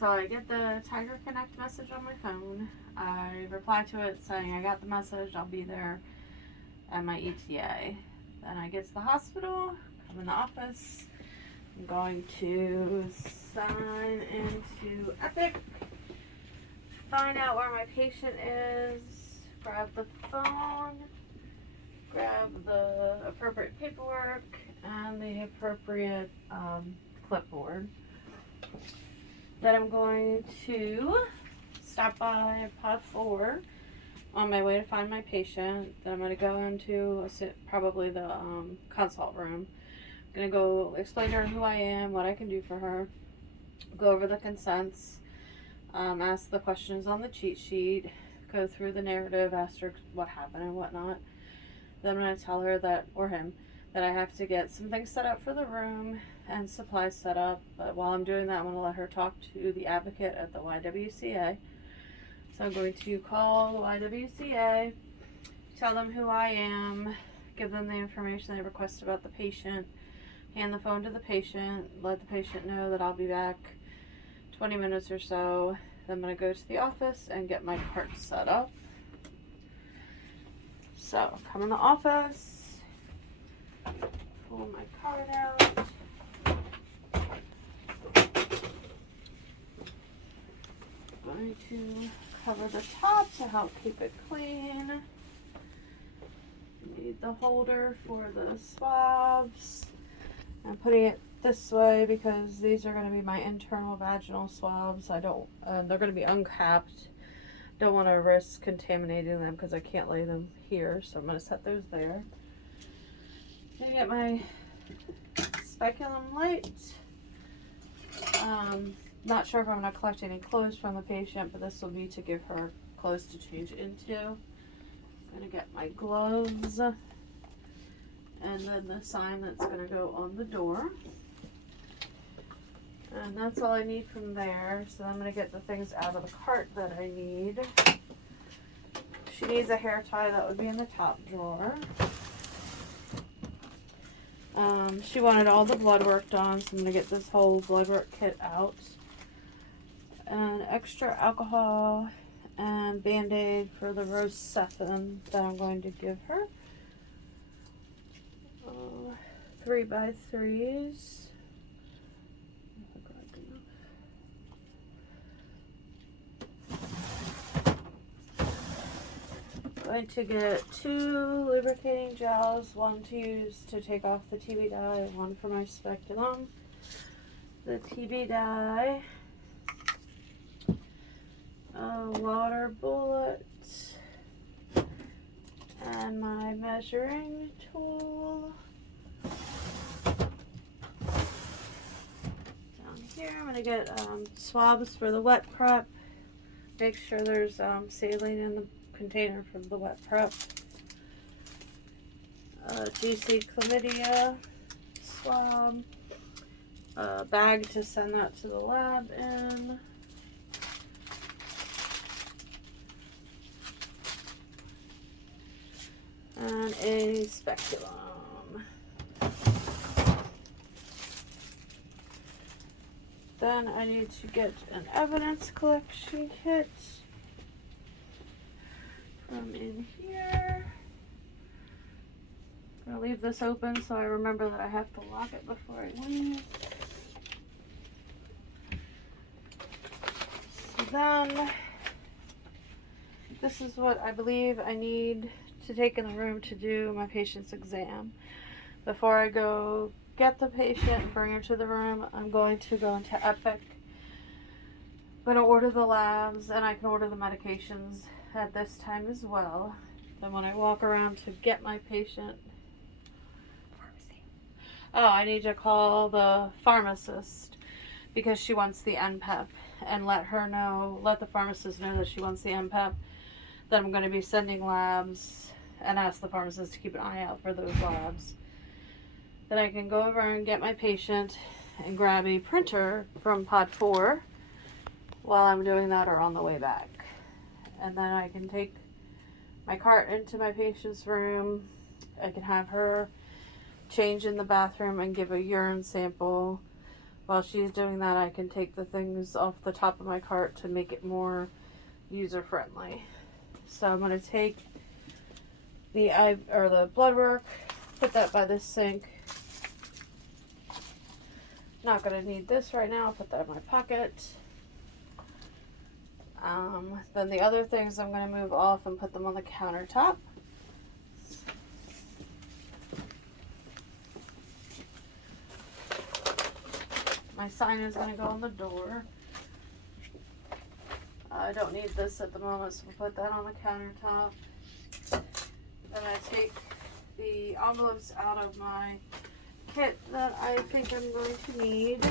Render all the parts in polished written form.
So I get the Tiger Connect message on my phone. I reply to it saying I got the message, I'll be there at my ETA. Then I get to the hospital, come in the office. I'm going to sign into Epic, find out where my patient is, grab the phone, grab the appropriate paperwork and the appropriate clipboard. Then I'm going to stop by Pod 4 on my way to find my patient. Then I'm going to go into probably the consult room. I'm going to go explain to her who I am, what I can do for her, go over the consents, ask the questions on the cheat sheet, go through the narrative, ask her what happened and whatnot. Then I'm going to tell her that, or him, that I have to get some things set up for the room and supplies set up. But while I'm doing that, I'm going to let her talk to the advocate at the YWCA. So I'm going to call the YWCA, tell them who I am, give them the information they request about the patient, hand the phone to the patient, let the patient know that I'll be back 20 minutes or so. Then I'm going to go to the office and get my cart set up. So, come in the office, pull my card out, going to cover the top to help keep it clean. Need the holder for the swabs. I'm putting it this way because these are going to be my internal vaginal swabs. They're going to be uncapped. Don't want to risk contaminating them because I can't lay them here, so I'm going to set those there. I'm going to get my speculum light. Not sure if I'm going to collect any clothes from the patient, but this will be to give her clothes to change into. I'm going to get my gloves and then the sign that's going to go on the door. And that's all I need from there. So I'm going to get the things out of the cart that I need. She needs a hair tie, that would be in the top drawer. She wanted all the blood work done, so I'm going to get this whole blood work kit out. And extra alcohol and Band-Aid for the Rocephin that I'm going to give her. 3x3s. Going to get 2 lubricating gels, one to use to take off the TB dye, one for my speculum. The TB dye, a water bullet, and my measuring tool. Down here, I'm going to get swabs for the wet prep. Make sure there's saline in the container for the wet prep. GC chlamydia swab. A bag to send that to the lab in. And a speculum. Then I need to get an evidence collection kit from in here. I'm gonna leave this open so I remember that I have to lock it before I leave. So then, this is what I believe I need to take in the room to do my patient's exam. Before I go get the patient and bring her to the room, I'm going to go into Epic. I'm going to order the labs, and I can order the medications at this time as well. Then when I walk around to get my patient, I need to call the pharmacist because she wants the NPEP, and let the pharmacist know that she wants the NPEP. Then I'm going to be sending labs and ask the pharmacist to keep an eye out for those labs. Then I can go over and get my patient and grab a printer from Pod 4 while I'm doing that or on the way back. And then I can take my cart into my patient's room. I can have her change in the bathroom and give a urine sample while she's doing that, I can take the things off the top of my cart to make it more user-friendly. So I'm going to take the blood work, put that by the sink. Not going to need this right now. I'll put that in my pocket. Then the other things I'm going to move off and put them on the countertop. My sign is going to go on the door. I don't need this at the moment, so we'll put that on the countertop. Then I take the envelopes out of my kit that I think I'm going to need.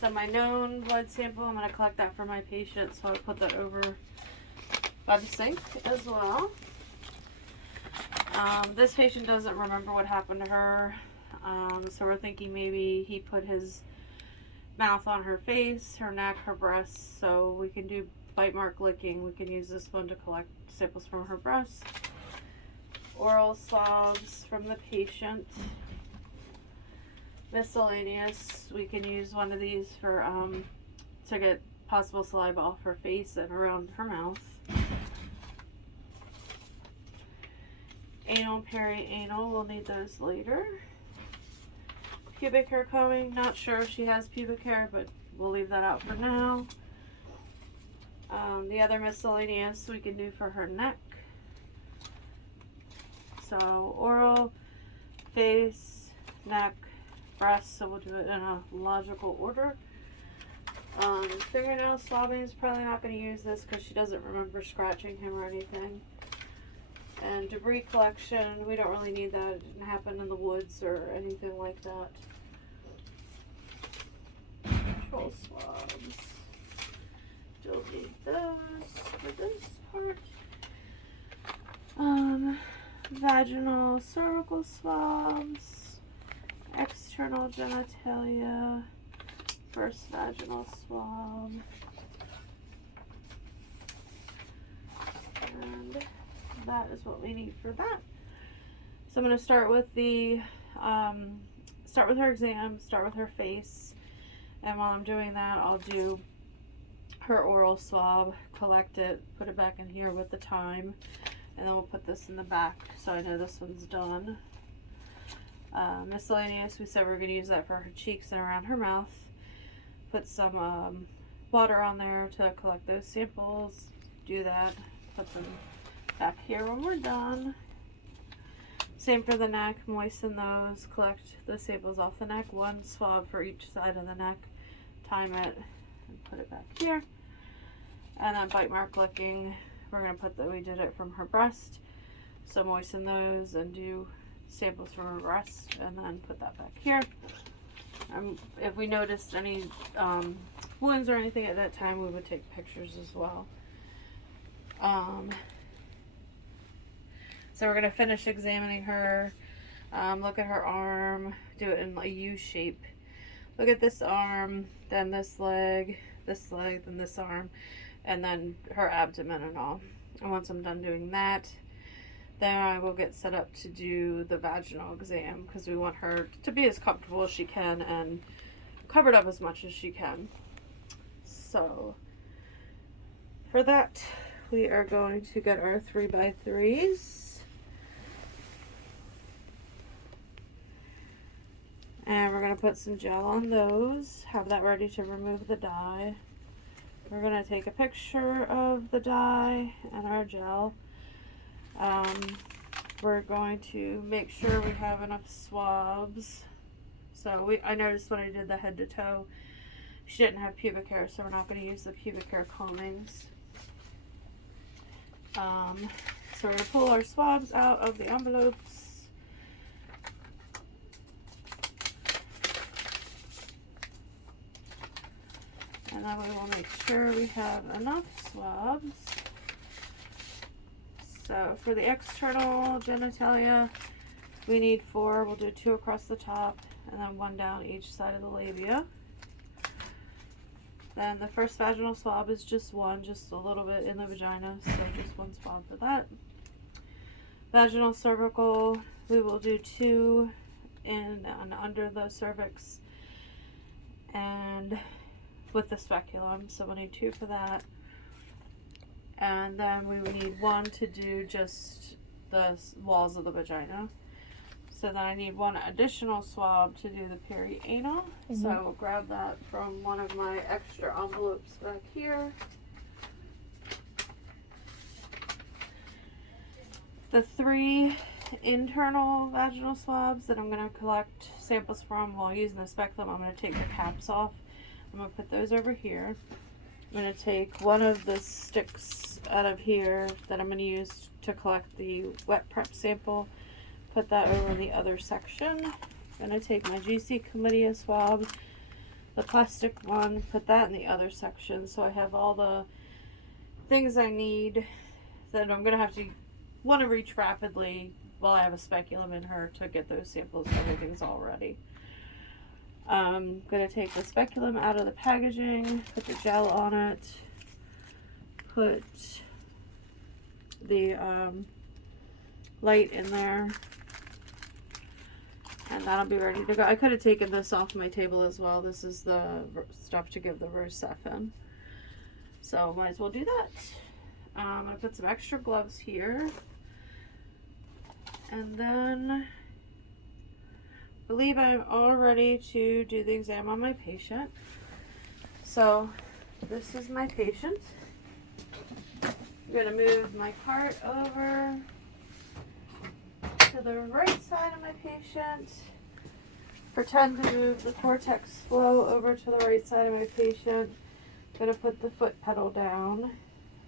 So my known blood sample, I'm going to collect that for my patient, so I'll put that over by the sink as well. This patient doesn't remember what happened to her, so we're thinking maybe he put his mouth on her face, her neck, her breasts, so we can do bite mark licking. We can use this one to collect samples from her breast. Oral swabs from the patient. Miscellaneous, we can use one of these for to get possible saliva off her face and around her mouth. Anal, peri-anal, we'll need those later. Pubic hair combing, not sure if she has pubic hair, but we'll leave that out for now. The other miscellaneous we can do for her neck. So oral, face, neck, breast, so we'll do it in a logical order. Fingernail swabbing is probably not going to use this because she doesn't remember scratching him or anything. And debris collection, we don't really need that. It didn't happen in the woods or anything like that. Control swabs. Don't need those for this part. Vaginal cervical swabs. External genitalia. First vaginal swab. And that is what we need for that. So I'm going to start with the start with her exam, start with her face, and while I'm doing that, I'll do her oral swab, collect it, put it back in here with the time, and then we'll put this in the back so I know this one's done. Miscellaneous, we said we we're going to use that for her cheeks and around her mouth. Put some water on there to collect those samples. Do that, put them back here when we're done. Same for the neck, moisten those, collect the samples off the neck, one swab for each side of the neck, time it, and put it back here. And then bite mark licking, we're going to put that we did it from her breast, so moisten those and do samples from her breast, and then put that back here. If we noticed any wounds or anything at that time, we would take pictures as well. So we're going to finish examining her, look at her arm, do it in a U shape. Look at this arm, then this leg, then this arm, and then her abdomen and all. And once I'm done doing that, then I will get set up to do the vaginal exam because we want her to be as comfortable as she can and covered up as much as she can. So for that, we are going to get our 3x3s. And we're going to put some gel on those, have that ready to remove the dye. We're going to take a picture of the dye and our gel. We're going to make sure we have enough swabs. So I noticed when I did the head to toe, she didn't have pubic hair, so we're not going to use the pubic hair combings. So we're going to pull our swabs out of the envelopes. And then we will make sure we have enough swabs. So for the external genitalia, we need 4. We'll do 2 across the top and then 1 down each side of the labia. Then the first vaginal swab is just 1, just a little bit in the vagina, so just 1 swab for that. Vaginal cervical, we will do 2 in and under the cervix and with the speculum, so we'll need 2 for that. And then we would need 1 to do just the walls of the vagina. So then I need 1 additional swab to do the perianal. So I will grab that from one of my extra envelopes back here. The 3 internal vaginal swabs that I'm going to collect samples from while using the speculum, I'm going to take the caps off. I'm going to put those over here. I'm going to take one of the sticks out of here that I'm going to use to collect the wet prep sample. Put that over in the other section. I'm going to take my GC chlamydia swab, the plastic one, put that in the other section. So I have all the things I need that I'm going to have to want to reach rapidly while I have a speculum in her to get those samples. Everything's all ready. I'm going to take the speculum out of the packaging, put the gel on it, put the light in there, and that'll be ready to go. I could have taken this off my table as well. This is the stuff to give the Rosef in. So might as well do that. I'm going to put some extra gloves here. And then I believe I'm all ready to do the exam on my patient. So this is my patient. I'm going to move my cart over to the right side of my patient. Pretend to move the cortex flow over to the right side of my patient. I'm going to put the foot pedal down.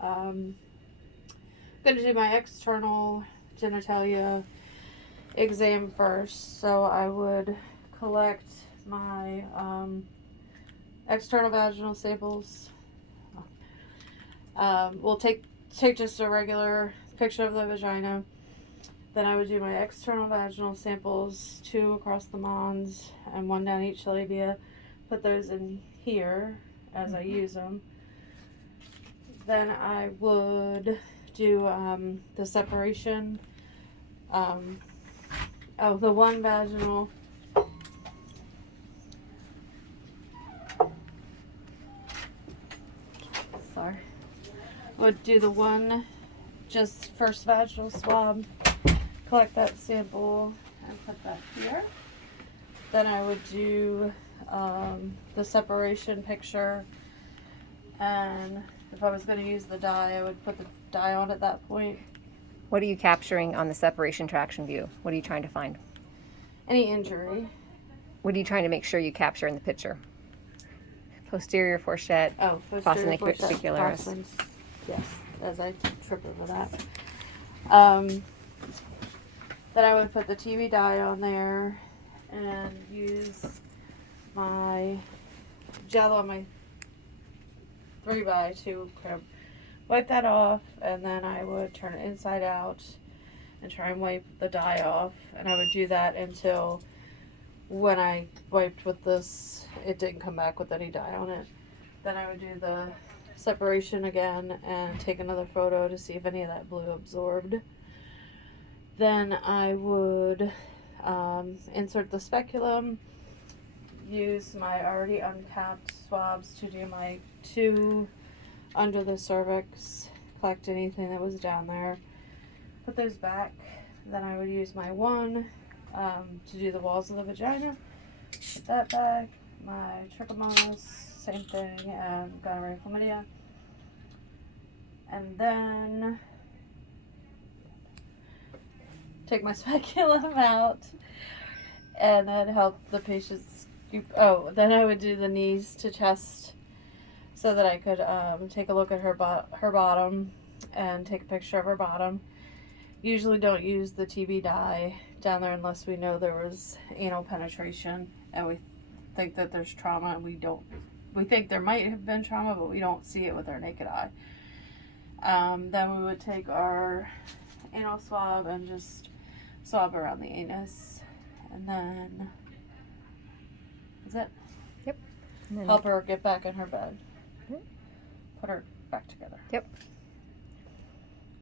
I'm going to do my external genitalia exam first. So I would collect my external vaginal samples. We'll take just a regular picture of the vagina. Then I would do my external vaginal samples, 2 across the mons and 1 down each labia. Put those in here as I use them. Then I would do the separation. The 1 vaginal. Sorry. Would do the 1 just first vaginal swab. Collect that sample and put that here. Then I would do the separation picture, and if I was going to use the dye, I would put the dye on at that point. What are you capturing on the separation traction view? What are you trying to find? Any injury. What are you trying to make sure you capture in the picture? Posterior fourchette. Oh, posterior fourchette. Fasciculars. Yes, as I trip over that. Then I would put the TV dye on there and use my gel on my 3x2 kind of wipe that off, and then I would turn it inside out and try and wipe the dye off. And I would do that until when I wiped with this, it didn't come back with any dye on it. Then I would do the separation again and take another photo to see if any of that blue absorbed. Then I would insert the speculum, use my already uncapped swabs to do my 2 under the cervix, collect anything that was down there, put those back. Then I would use my 1 to do the walls of the vagina, put that back, my trichomonas, same thing, and gonorrhea, chlamydia. And then take my speculum out and then help the patient scoop. Then I would do the knees to chest so that I could take a look at her bottom and take a picture of her bottom. Usually don't use the TB dye down there unless we know there was anal penetration and we think that there's trauma, and we think there might have been trauma, but we don't see it with our naked eye. Then we would take our anal swab and just swab around the anus, and then is it? Yep. Help her get back in her bed. Put her back together. Yep.